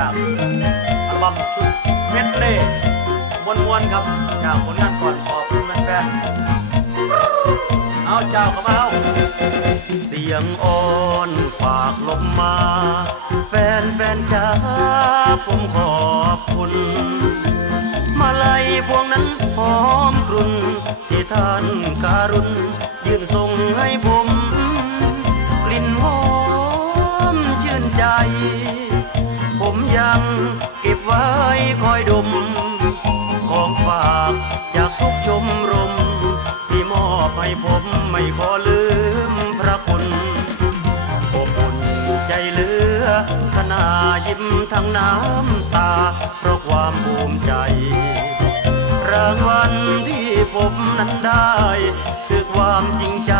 จากอัลบั้มชุดเม็ดเล่มวนมวนๆครับ จากผลงานก่อนขอบคุณแฟนๆเอาเจ้าเข้ามาเอาเสียงอ่อนฝากลมมา แฟนแฟนจ้าผมขอบคุณ มาลัยพวงนั้นหอมกรุ่นที่ท่านการุณ ยื่นส่งให้ผม อบให้ผมไม่ขอลืมพระคุณอบอุ่นใจเหลือขณะยิ้มทั้งน้ำตา เพราะความภูมิใจ รางวัลที่ผมนั้นได้ คือความจริงใจ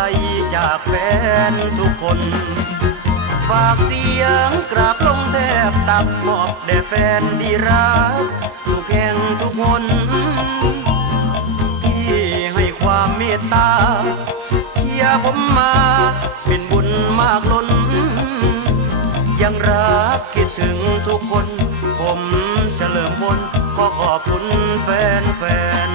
จากแฟนทุกคน ฝากเสียงกราบลงแทบตักมอบแด่แฟนที่รักทุกแห่งทุกคน ตตาเชียร์ผมมาเป็นบุญมากล้น ยังรักคิดถึงทุกคน ผมเฉลิมพลขอขอบคุณแฟนแฟน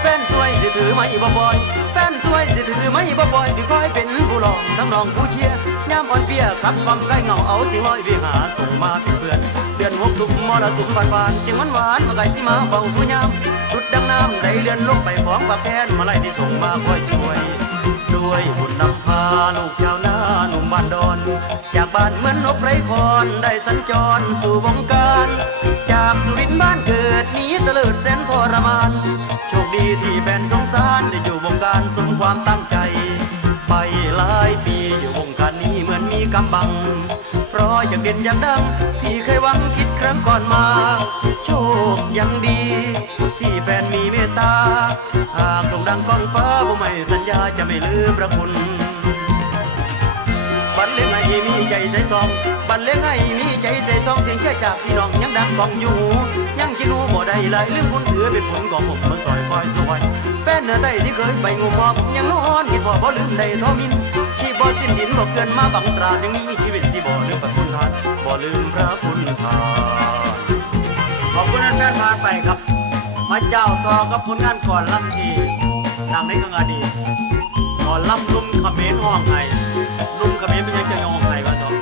แฟนช่วยสิถือไม่บ่บ่อยแฟนช่วยสิถือไม่บ่บ่อยที่คอยเป็นผู้รองทำนองผู้เชียร์ ย่ามอ่อนเพียขับความใกล้เหงาเอาสิ่งลอยวิหาส่งมาเป็นเพื่อน เดือนหกทุกมรสุมผ่านผ่านเสียงหวานหวานมาไก่ที่มาเบาสุยามสุดดังน้ำไหลเลือนลงไปของปากแทนมาไล่ที่ส่งมาคอยช่วย ด้วยบุญนำพาลูกชาวนาหนุ่มบ้านดอน จากบ้านเหมือนนกไร้คอนได้สัญจรสู่วงการ จากสุรินทร์บ้านเกิดนี้เตลิดแสนทรมาน โชคดีที่แฟนสงสารได้อยู่วงการสมความตั้งใจ บัง เพราะอยากเด่นอยากดังที่เคยหวังคิดครั้งก่อนมา โชคยังดี ที่แฟนมีเมตตา หากโด่งดังก้องฟ้าผมไม่สัญญาจะไม่ลืมพระคุณ บันเลงไงมีใจใส่ซอง บันเลงไงมีใจใส่ซองเสียงแค่จากพี่น้องยังดังกองอยู่ยังคิดรู้บ่ได้หลายเรื่องคุณถือเป็นผลของผมมันซอยคอยสวยแฟนเนื้อไต้ที่เคยไปงูมอบยังนอนคิดบ่บ่ลืมได้ทอมิน บ่สิ้นดินบ่เกินมาบังตรายังมีชีวิตที่บ่ลืมพระคุณทานบ่ลืมพระคุณทานขอบคุณแฟนๆมาไปครับมาเจ้าต่อกับผลงานก่อนลำทีดังในกังอดีตก่อนล่ำลุ่มขมรห้องไห้ลุ่มขมรเป็นยังจะยองไห้กันเนาะ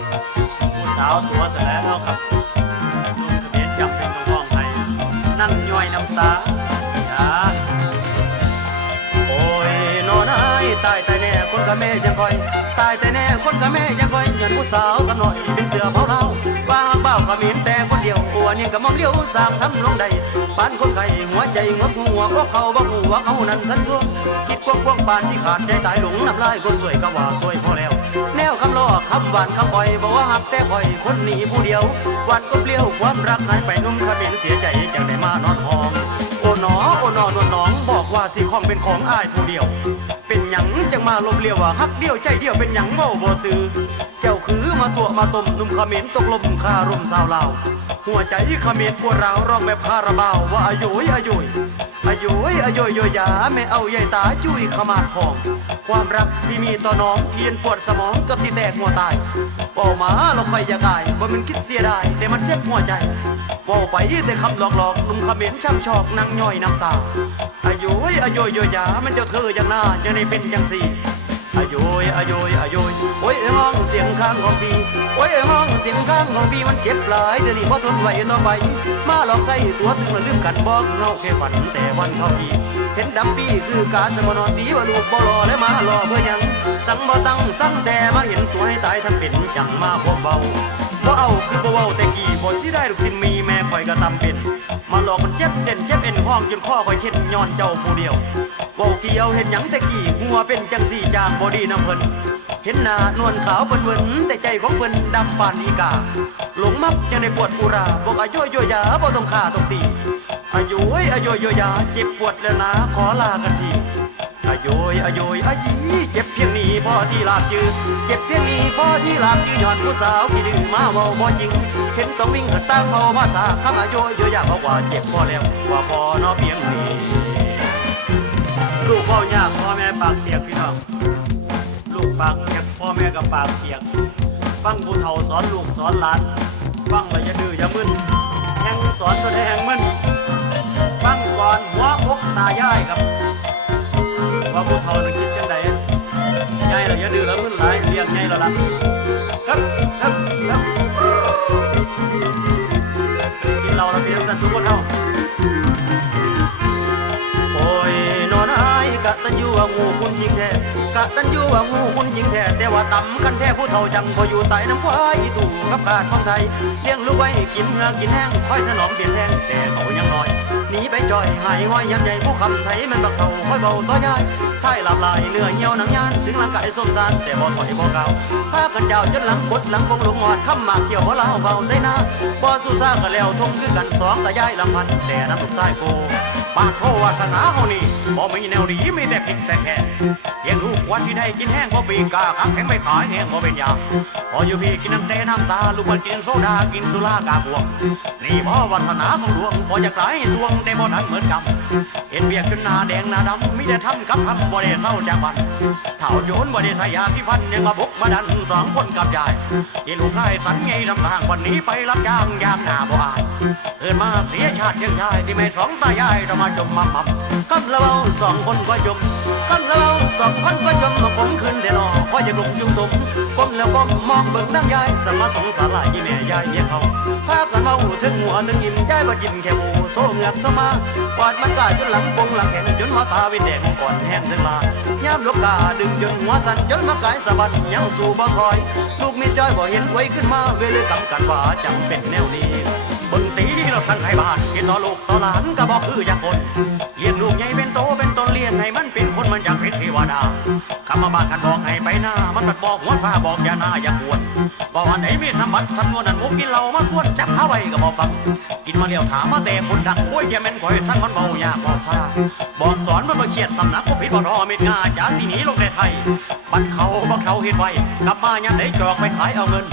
ผู้สาวตัวเสร็จแล้วครับลุ่มขมรจำเป็นต้องห้องไห้นั่งย่อยน้ำตา กับแม่ยังคอย ตายแต่แน่คนกับแม่ยังคอยยันผู้สาวกันหน่อยเป็นเสือเผาเท้าบ้าเบ้าเขมรแต่คนเดียวอัวนี่กับมอมเลี้ยวสางทำลงใดปานคนไข้หัวใจหัวหัวอกเขาบ่หัวเขานั่นสันช่วงคิดพวกพวกปานที่ขาดใจตายหลงน้ำลายคนสวยก็ว่าสวยพอแล้ว แนวคำล้อคำหวานคำปล่อยบอกว่าหักแต่คอยคนหนีผู้เดียววานก็เปรี้ยวความรักหายไปนุ่มขมิ้นเสียใจจังได้มานอนห้องโอ้หนอโอ้หนอนวลน้องบอกว่าสีของเป็นของอ้ายผู้เดียว ยังมาลมเลียวว่าฮักเดียวใจเดียวเป็นหยังเมาบ่ซื้อเจ้าคือมาตัวมาต้มนุ่มขมิ้นตกลมคารมสาวลาวหัวใจขมิ้นปวดร้าวร้องแบบคาราบาวว่าอายุยอายุยอายุยอายุยโยยาแม่เอาใหญ่ตาจุ้ยขมาดของ ความรักที่มีต่อน้องเพียนปวดสมองกับที่แตกหัวตายป่ามาเราไปอย่ากายว่ามันคิดเสียดายแต่มันเจ็บหัวใจป่าไปแต่คำหลอกหลอกนุ่มขมิ้นช่ำชอกนั่งย่อยน้ำตา อายุยอายยโยยามันเจ้าเธออย่างหน้าจะได้เป็นอย่างสี่อายุยอายุยอายุยโอ้ยเอ้ห้องเสียงข้างของพี่โอ้ยเอ้ห้องเสียงข้างของพี่มันเจ็บหลายเดี๋ยวนี้พอทนไหวต่อไป มาหลอกใส่ตัวถึงมาลืมกันบอกเงาแค่ฝันแต่วันเข้าทีเห็นดำปีคือการสมนอนตีว่าลูกบ่รอและมารอเพื่อยัง สั่งบ่ตั้งสั่งแต่มาเห็นตัวให้ตายทั้งเป็นจังมาพวบเบาบ่เอาคือบ่เว้าแต่กี่บ่ที่ได้ลูกทินมีแม่คอยก็ตำเป็น มาหลอกคนเจ็บเส้นเจ็บเอ็นห้องจนข้อคอยเข็ดย้อนเจ้าผู้เดียวเว้าเกี่ยวเห็นหยังแต่กี่หัวเป็นจังสี่จากบอดีน้ำเพิ่นเห็นหน้านวลขาวเปิ่นเวินแต่ใจของเพิ่นดำปานอีกา หลงมักยังในปวดอุราบอกอายุยยยาบ่ต้องฆ่าต้องตีอายุยอายุยโยยาเจ็บปวดแล้วนะขอลากันที อายุยอายุยอายีเจ็บเพียงนี้พอที่ลาบจือเจ็บเพียงนี้พอที่ลาบจือย้อนผู้สาวที่ดื้อมาเว้าบ่จริง เห็นต้องวิ่งกันตั้งเมาภาษาคำอายุยโยยาบอกว่าเจ็บพอแล้วว่าพอเนอเพียงนี้ลูกพ่อยากพ่อแม่ปากเปียกพี่น้องลูกปากเปียกพ่อแม่กับปากเปียกฟังผู้เฒ่าสอนลูกสอนหลานฟังแล้วอย่าดื้ออย่ามึนแห่งสอนแสดงมึนฟังก่อนหัวอกตายายครับ ว่าผู้เฒ่านั้นคิดจังใดใหญ่แล้วอย่าดื้อแล้วมึนหลายเรียกใหญ่แล้วล่ะครับครับครับกินเหล้าแล้วเพียงสันทุกคนเฮาโอ้ยนอนอายกะตันยูว่างูคุณจริงแท้กะตันยูว่างูคุณจริงแท้แต่ว่าต่ำกันแท้ผู้เฒ่าจังพออยู่ใต้น้ำควายตู่กับกาดของไทยเลี้ยงลูกไว้กินเงือกินแห้งคอยถนอมเปลี่ยนแทงแต่เขายังน้อย หนีไปจ่อยหายห้อยยันใหญ่ผู้คำไทยมันบักเขาค่อยเบาต้อยายท้ายหลับลายเนื้อเหี่ยวหนังยานถึงหลังกายสมสานแต่บ่ถอยบ่เก่าพากันเจ้าจนหลังกดหลังคงลงหอดคำหมากเกี่ยวบ่ลาวเบาใส่หน้าบ่สู้ซ่าก็แล้วทงคือกันสองตายายลำพันแต่น้ำลูกใต้โก ปาดโทวาสนาเฮานี่บ่มีแนวดีมีแต่ผิดแต่แค่เลี้ยงลูกวันที่ได้กินแห้งบ่ปีกาคักแข็งไม่ขายแห้งบ่เป็นยาพออยู่พี่กินน้ำแต่น้ำตาลูกมันกินโซดากินสุรากาบวงนี่พ่อวาสนาของหลวงบ่อยากหลายดวงได้บ่ทันเหมือนกันเห็นเบียกจนหน้าแดงหน้าดำมีแต่ทำกับทำบ่ได้เศร้าจากวันเท่าโยนบ่ได้ใส่ยาที่ฟันยังมาบุกมาดันสองคนกับยายที่ลูกชายสันไงลำทางวันนี้ไปรับจ้างยามหน้าบ่อายเกิดมาเสียชาติยังชายที่ไม่สองตายายเรามาจมมาหมับกันละเราสองคนก็จมกันละเราสองคนก็จมมาผมขึ้นเดนอพอจะลุกยุงตุมก้มแล้วก้มมองเบิ่งนั่งยายสมาสงสารลายยี่แม่ยายเนี่ยเขาพากันเมาถึงหัวถึงยิ้มยายบ่ยินแค่หมูโซ่เงือกสมากวาดมันกาจนหลังปงหลังแข็งจนมาตาวินแดงก่อนแห้งถึงลายามลูกกาดึงจนหัวสั่นจนมากายสะบัดยังสู่บ่คอย ลูกมีจ้อยบ่เห็นไว้ขึ้นมาเวลากำกันว่าจำเป็นแนวนี้ บึงตีเราทั้งไทยบ้านกินต่อลูกต่อหลานก็บอกคืออย่างคนเลี้ยงลูกใหญ่เป็นโตเป็นตนเลี้ยงให้มันเป็นคนมันอยากเป็นเทวดาคำมาบ้านกันบอกให้ไปหน้า มันบัดบอกหัวฟ้าบอกอย่าหน้าอย่าปวดบอกว่าไหนมีสมบัติทำนวนนั้นมุกกินเหล้ามาควรจับเข้าไว้ก็บอกฟัง กินมาเลี้ยวถามมาแต่คนดังโอ้ยแกแม่นก่อยท่านมันเมายากบอกฟ้าบอกสอนมันมาเขียดสำนักพวกผิดบ่รอเม็ดงาจ้าสีหนีลงในไทยบัดเขาบักเขาเห็นไว้กลับมายังไหนจอกไปขายเอาเงิน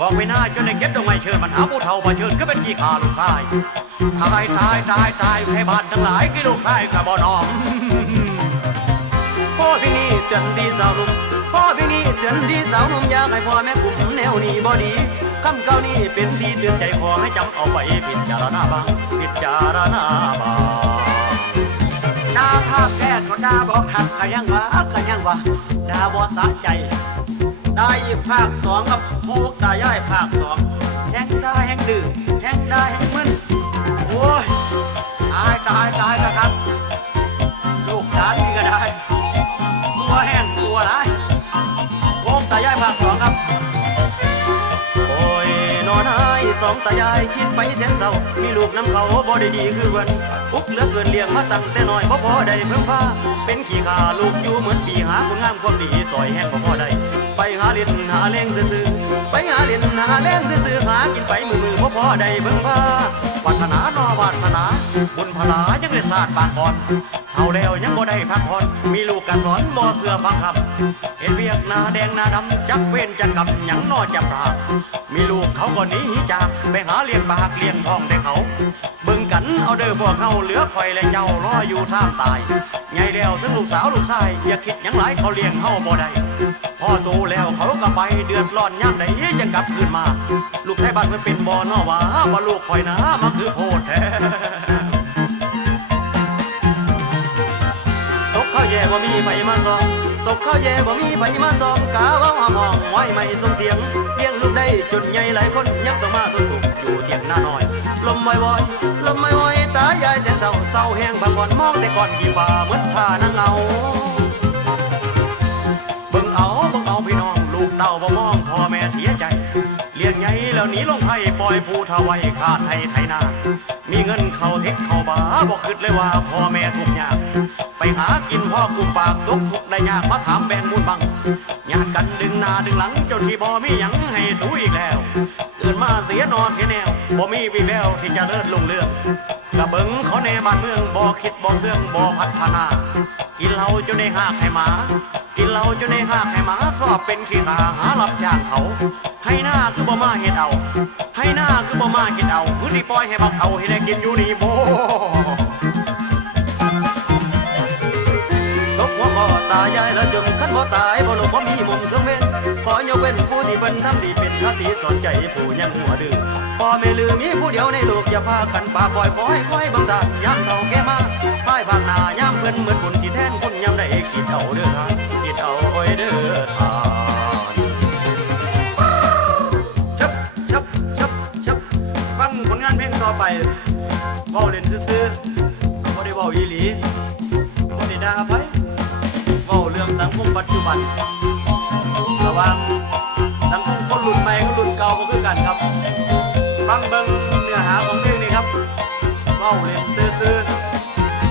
บอกไปหน้าจนได้เก็บตรงไงเชิญมันหาผู้เฒ่ามาเชิญก็เป็นขี้ขาลูกชายตายตายตายตายให้บ้านทั้งหลายกี่ลูกชายกับบ่น้องพ่อพี่นี่เตือนดีสาวหนุ่มพ่อพี่นี่เตือนดีสาวหนุ่มอยากให้พ่อแม่กุ่มแนวนี้บ่ดีคำเก่านี้เป็นที่เตือนใจขอให้จำเอาไปพิจารณาบ้างพิจารณาบ้างดาภาพแก่ก็ดาบอกหักก็ยังว่าก็ยังว่าดาบ่สะใจ ได้ภาคสองกับพวกตายายภาคสองแห้งได้แห้งดื้อแห้งได้แห้งมึนโอ้ยตายตายตายนะครับลูกหลานนี่ก็ได้ตัวแห้งตัวร้ายพวกตายายภาคสองครับโอ้ยนอนหายสองตายายคิดไปแสนเศร้ามีลูกน้ำเขาบ่ได้ดีคือวันพุกเหลือเกินเลี้ยงมาตั้งแต่น้อยบ่พอได้เพิ่มฟ้าเป็นขี้ขาลูกอยู่เหมือนปีหาคนงามความดีซอยแห้งบ่พอได้ ไปหาเล่นหาเล่งซื่อไปหาเล่นหาเล่งซื่อหากินไปมือมือบ่พอได้เบิ่งฟ้าวัฒนานอวัฒนาบุญพลาย งได้ศาสตร์บาก่อนเท่าแล้วยังบ่ได้พักผ่อนมีลูกกันสอนบ่เสือฟังคำเห็นเวียกหน้าแดงหน้าดำจักเว้นจักกับหยังนอจับปรากมีลูกเขาก็หนีจากไปหาเลี้ยงปากเลี้ยงทองได้เขา เบิ่งกันเอาเด้อพวกเขาเหลือคอยและเจ้ารออยู่ท่ามตายไงแล้วซึ่งลูกสาวลูกชายอย่าคิดหยังหลายเขาเลี้ยงเฮาบ่ได้พ่อโตแล้วเขาก็ไปเดือดร้อนยามใดจะกลับคืนมา ลูกไทยบ้านมันเป็นบ่อนอว่าว่าลูกคอยนะมันคือโพดแท้ บ่มีไฟมาสองตกข้าวแย่บ่มีไฟมาสองกาเว้าหามองไว้ไม่ส่งเสียงเลี้ยงลูกได้จนใหญ่หลายคนยังต้องมาสนทุกอยู่เทียงหน้าน้อยลมวอยวอยลมวอยวอยตายายแสนเศร้าเศร้าแห้งบางวันมองแต่ก่อนกี่ฟ้าเหมือนท่านางเอาเบิ่งเอาเบิ่งเอาพี่น้องลูกเต่าบ่มอง แล้วหนีลงไผ่ปล่อยผู้ทวายขาดไทยไทยนามีเงินเข้าทิศเข้าบาบอกคิดเลยว่าพ่อแม่ทุกยาก ไปหากินพ่อกุมปากตกทุกได้ยากมาถามแบ่งมูลบังญาติกันดึงหน้าดึงหลังเจ้าที่บ่มีหยังให้สู้อีกแล้วเกิดมาเสียนอนเสียแนวบ่มีวิแววที่จะเลิศลงเรื่องกะเบิงเขาในบ้านเมืองบ่คิดบ่เสื่องบ่พัฒนากินเหล้าจนได้หากให้หมา เหล้าจนได้หากให้หมาสอบเป็นขี้ตาหารับจางเขา ให้หน้าคือบ่มาเฮ็ดเอา ให้หน้าคือบ่มาเฮ็ดเอาพื้นที่ปล่อยให้บักเอาให้ได้กินอยู่นี่โบตกหัวคอตายายแล้วจมคันบ่ตายบ่ลงบ่มีมุมเสมเว้นขอยกเว้นผู้ที่เพิ่นทำดีเป็นคติสอนใจผู้ยังหัวดื้อพ่อไม่ลืมมีผู้เดียวในโลกอย่าพากันป่าปล่อยคอยคอยบังตาย่ำเท่าแก่มาพ่ายภาคหน้าย่ำเพิ่นเหมือนบุญที่แทนคุณย่ำได้คิดเอาเด้อ ผลงานเพลงต่อไปเว้าเล่นซื่อๆบ่ได้เว้าอีหลีบ่ได้ด่าไผเว้าเรื่องสังคมปัจจุบันระหว่างสังคมคนรุ่นใหม่กับรุ่นเก่าก็คือกันครับฟังเบิ่งเนื้อหาของเพลงนี้ครับเว้าเล่นซื่อ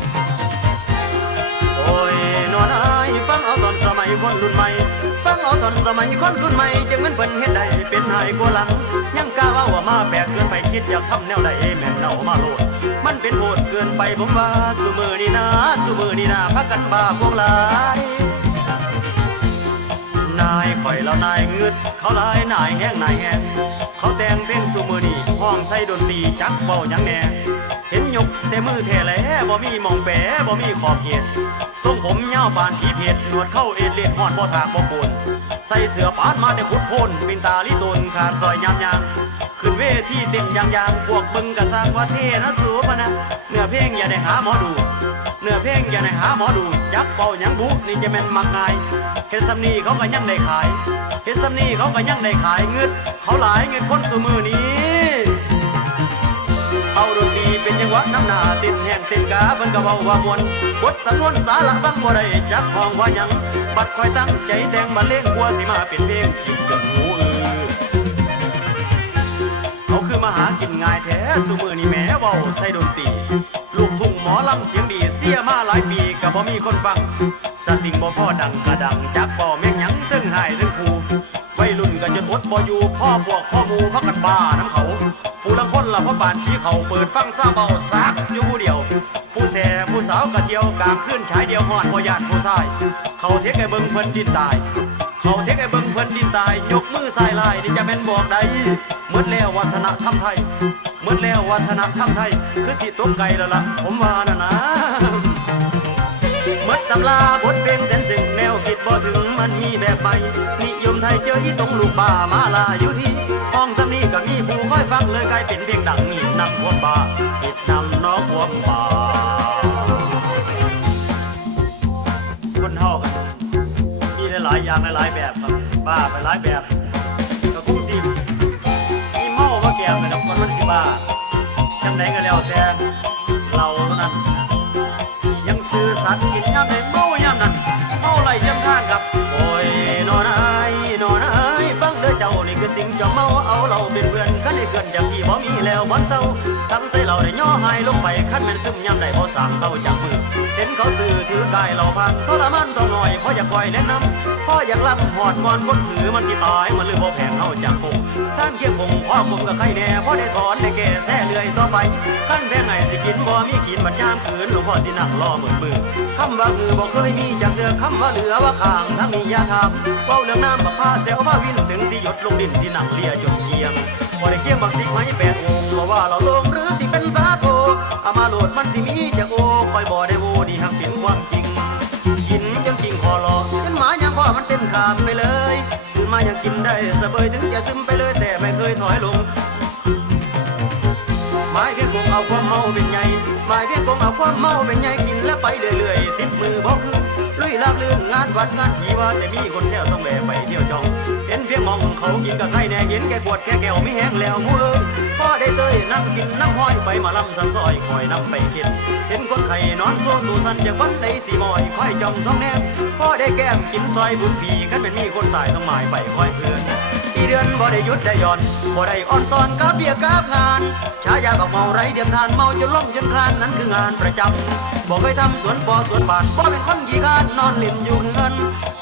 ๆโอ้ยนอนอายฟังเอาตอนสมัยคนรุ่นใหม่ ฟังเอาตอนสมัยคนรุ่นใหม่จังมันเพิ่นเฮ็ดได้เป็นหายกว่าหลัง ยังกล้าว่าว่ามาแปลกเกินไปคิดอยากทำแนวใดแม่นเอามาโลดมันเป็นโหดเกินไปผมว่าสุมือนี่นะสุมือนี่นะพักกันบ้าพวกหลายนายข่อยแล้วนายเงืดเขาลายนายแห้งนายแห้งเขาแต่งเพลงสูมือนี่ห้องใส่ดนตรีจักเบาหยังแหน่ แต่มือแท่แหลบ่มีมองแปะบ่มีขอบเขตทรงผมยาวปานผีเพชรหนวดเข้าเอ็นเลียดหอดบ่ทางบ่ปูนใส่เสื้อปานมาแต่ขุดโพนป็นตาลิตนขาดซอยยามยางขึ้นเวทีเต้นยางยางพวกมึงกะสร้างว่าเท่นะสูพะนะเนื้อเพลงอย่าได้หาหมอดูเนื้อเพลงอย่าได้หาหมอดูจับเป่าหยังบุนี่จะแม่นมักง่ายเฮ็ดสำนีเขาก็ยังได้ขายเฮ็ดสำนีเขาก็ยังได้ขายเงินเขาหลายเงินคนสมือนี้ เอาดนตรีเป็นจังหวะน้ำหน้าติดแห้งติดกาเพิ่นก็เว้าว่ามวนบทสำนวนสาระฟังบ่ได้จักห้องว่าหยังบัดคอยตั้งใจแต่งบรรเลงกลัวสิมาเป็นเพลงคิดกับหูเออเขาคือมาหากินง่ายแท้สุมือนี่แม้เว้าใส่ดนตรีลูกทุ่งหมอลำเสียงดีเสียมาหลายปีก็บ่มีคนฟังสติงบ่พ่อดังกระดังจักบ่ บ่อยู่พ่อพวกพ่อมูพักกันบ้าน้ำเขาผู้ละคนละพ่อบานที่เขาเปิดฟังซาเบาซักอยู่ผู้เดียว ผู้แส่ผู้สาวกะเที่ยวกลางคืนชายเดียวหอดบ่ญาติผู้ชาย เขาเทคไอ้เบิ่งเพิ่นดินตาย เขาเทคไอ้เบิ่งเพิ่นดินตาย ยกมือสายลายนี่จะแม่นบอกใดหมดแล้ววัฒนธรรมไทยหมดแล้ววัฒนธรรมไทย คือสิตกไกลแล้วล่ะผมว่านะนะหมดตำลาบทเพลงเส้นสึงแนวคิดบ่ถึง นิยมไทยเจอที่ตรงลูกป่ามาลาอยู่ที่ห้องสำนีก็มีผู้คอยฟังเลยกลายเป็นเพลงดังมีนำความบ้าคิดนำน้องความบ้าคนเฮากันมีหลายอย่างหลายแบบครับบ้าไปหลายแบบก็คงสิมีเมาว่าแก้วแต่ละคนมันสิบ้าจังไดก็แล้วแต่เรานั้นยังซื่อสัตย์กินยามใด บ่มีแล้วบ่เศร้าทำใส่เราได้ย่อหายลงไปคันแม่นซึมยามใดบ่สามเศร้าจากมือ เห็นเขาซื้อถือกายเราพันทรมานต้องหน่อยพราะอยากคอยแนะนำพราะอยากรับหอดก่อนคนถือมันที่ตายมันลืมบ่แพงเฮาจากคงท่านเคียงคงพ่อคงกับใครแน่พราะได้ถอนได้แก่แท้เลื่อยต่อไปขั้นแพงไงสิกินบ่มีกินบัดยามคืนหลวงพ่อสินั่งรอมือนมือคำว่าคือบ่เคยมีจากเดือคำว่าเหลือว่าข้างถ้ามียาทำเป้าเรื่องน้ำบักพาแซวว่าวินถึงสิหยดลงดินที่นั่งเลียจนเกียง บ่ได้เกียงบักสิไม้แปดองค์ว่าเราลงหรือสิเป็นสาโทเอามาโหลดมันสิมีจะโอ้คอยบ่ได้โวดีหักเป็นความจริงกินจนจริงคอรอจนหมายังพ่อมันเต็มขามไปเลยขึ้นมายังกินได้สะเบยถึงจะซึมไปเลยแต่ไม่เคยถอยลงหมายเพียงคงเอาความเมาเป็นใหญ่หมายเพียงคงเอาความเมาเป็นใหญ่กินแล้วไปเรื่อยๆสิบมือบอกคือ ลุยลากลื่นงานวัดงานผีว่าแต่มีคนแก้วต้องแบไปเที่ยวจองเห็นเพียงมองเขากินกับใครแน่เห็นแก่ปวดแก่แก้วไม่แห้งแล้วมูเอ้ยพ่อได้เตยนั่งกินน้ำห้อยไปมาลำสันซอยคอยนำไปกินเห็นคนไข่นอนโซตูสันจากวันใดสีมอยคอยจองสองแนมพ่อได้แก้มกินซอยบุญผีกันเป็นมีคนตายต้องหมายไปคอยเพื่อน อีเดือนบ่ได้หยุดได้หย่อนบ่ได้อ่อนตอนกับเบียกับงานฉายาบอกเมาไรเดียมทานเมาจนล้มจนคลานนั้นคืองานประจำบ่เคยทำสวนปอสวนบานบ่เป็นคนขี้การนอนเล่นอยู่เฮือน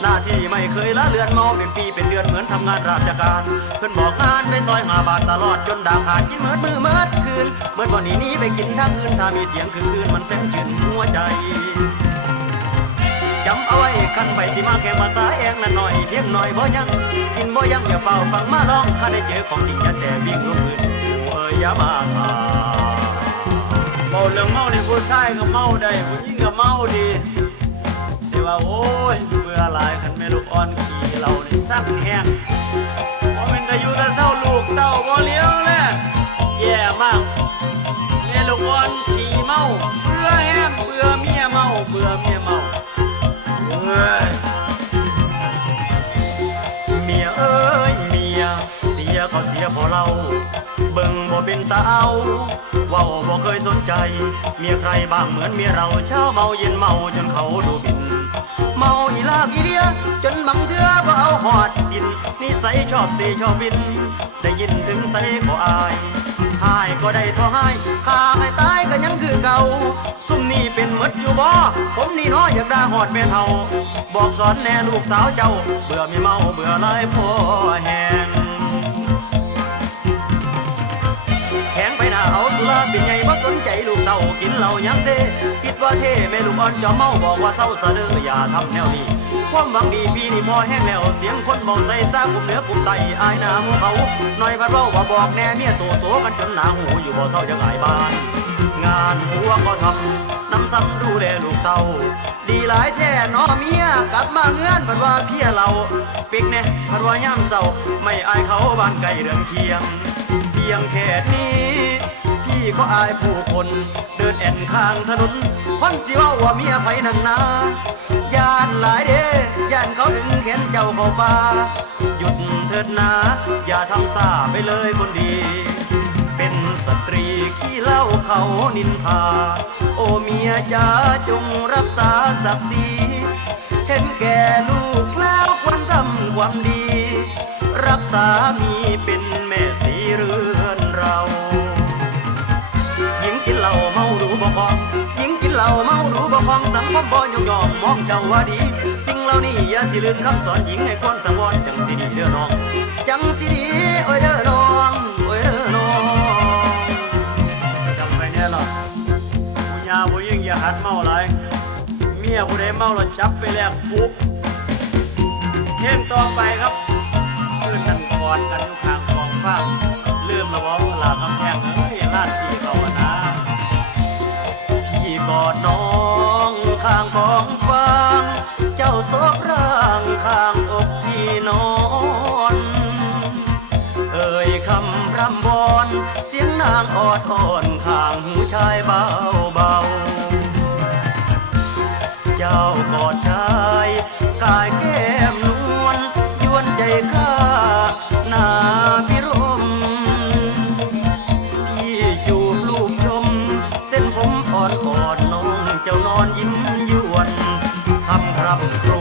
หน้าที่ไม่เคยละเลือนเมาเป็นปีเป็นเดือนเหมือนทำงานราชการเพิ่นบอกงานไปซอยหาบาทตลอดจนด่างขาดกินเมิดมือเมิดคืนเมื่อก่อนนี้นี้ไปกินทางอื่นถ้ามีเสียงคืนคืนมันแสนชื่นหัวใจ จำเอาไว้คันไปที่มาแค่มาสาแองนั่นหน่อยเพียงหน่อยบ่ยังกินบ่ยังอย่าเฝ้าฟังมาลองข้าได้เจอของจริงจะแต่บิ่งลงพื้นเอ้ยอย่ามาพาเมาเรื่องเมาในผู้ชายก็เมาได้ผู้หญิงก็เมาดีแต่ว่าโอ้ยเบื่อหลายคันแม่ลูกอ่อนขี่เราในซักแห้งว่าเป็นอายุจะเศร้าลูกเต้าบ่เลี้ยงแล้แย่มากแม่ลูกอ่อนขี่เมาเบื่อแห้งเบื่อเมียเมาเบื่อเมีย บิ่งบ่เป็นตาเอาเว้าบ่เคยสนใจ เมียใครบ้างเหมือนเมียเราเช้าเมาเย็นเมาจนเขาดูบิน เมาอีลาบอีเลียจนบางเทือบ่เอาหอดสินนิสัยชอบเสชอบบิน ได้ยินถึงใส่ก็อายหายก็ได้เท่าหายข้าให้ตายก็ยังคือเก่าซุ่มนี่เป็นมดอยู่บ่ผมนี่น้อยอยากได้หอดแม่เท่า บอกสอนแน่ลูกสาวเจ้า เบื่อมีเมาเบื่อหลยพ่อแห่ หน้าเป็นไงบ่สนใจลูกเต่ากินเหล้ายังเด้คิดว่าเท่แม่ลูกอ่อนจอมเมาบอกว่าเศร้าสะเดืออย่าทำแนวนี้ความหวังดีพี่นี่พอแห้งแล้วเสียงคนบอกใส่ซากุมเหนือกุมไตอายหน้าหูเขาหน่อยพัดเว้าว่าบอกแน่เมียโตโตกันจนหนาหูอยู่บ่เศร้าจะหลายบ้าน งานหัวก็ทำน้ำซ้ำดูแลลูกเต่าดีหลายแท้น้อเมียกลับมาเงื่อนพัดว่าเพียเราปิกแน่พัดว่าย่ำเศร้าไม่อายเขาบ้านไกลเรื่อนเคียงเพียงแค่นี้ ก็อายผู้คน เดินแอนข้างถนนคนสิว่าว่าเมียไผนังนาย่านหลายเด้ย่านเขาถึงเห็นเจ้าเขาป่าหยุดเถิดนา อย่าทำซาไปเลยคนดี เป็นสตรีขี้เล้าเขานินทา โอเมียจ๋าจงรักษาศักดิ์ศรีเห็นแก่ลูกแล้วควรทำความดี รักษามีเป็น เราเมาดูบ่พองสังคมบ่ยอมยอมมองเจ้าว่าดี สิ่งเหล่านี้อย่าสิลืมคำสอนหญิงให้ควรสังวรจังสิดีเด้อน้องจังสิดีโอ้ยเด้อน้องโอ้ยเด้อน้องจำไว้เนี่ยล่ะผู้ยาผู้ยิ่งอย่าหัดเมาหลายเมียผู้ใดเมาแล้วจับไปแลกปุ๊บเพลงต่อไปครับคืนนั้นกอดกันอยู่ ท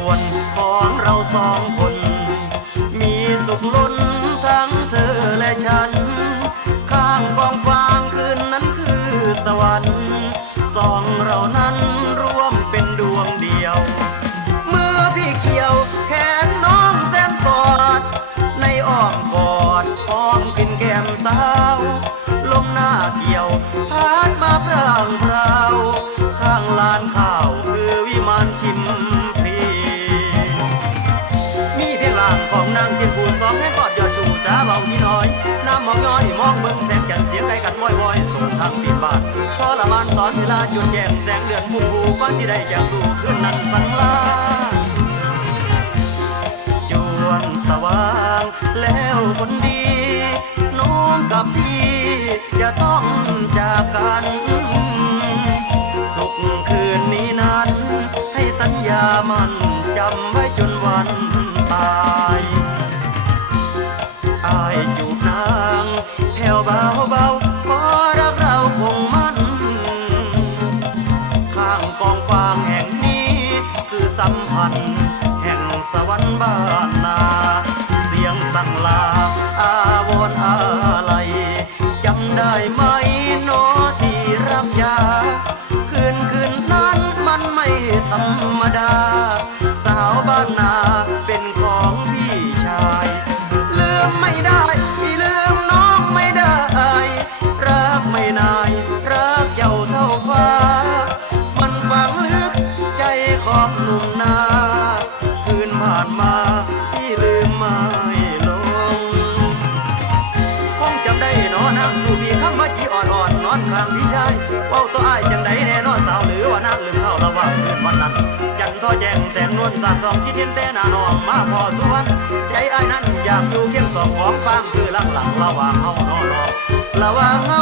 รมานตอนเวลาจุดแยงแสงเดือนพุ่งผูก่อนที่ได้จากดูขึ้นนั้นสังลาจวนสว่างแล้วคนดี น้องกับพี่จะต้องจากกัน สองคิดเห็นแต่นานองมาพอสุวรรณใจอ้นั้นอยากอยู่เข้มสองของฟามคือหลังหลังระหว่างเฮานอนอระหว่าง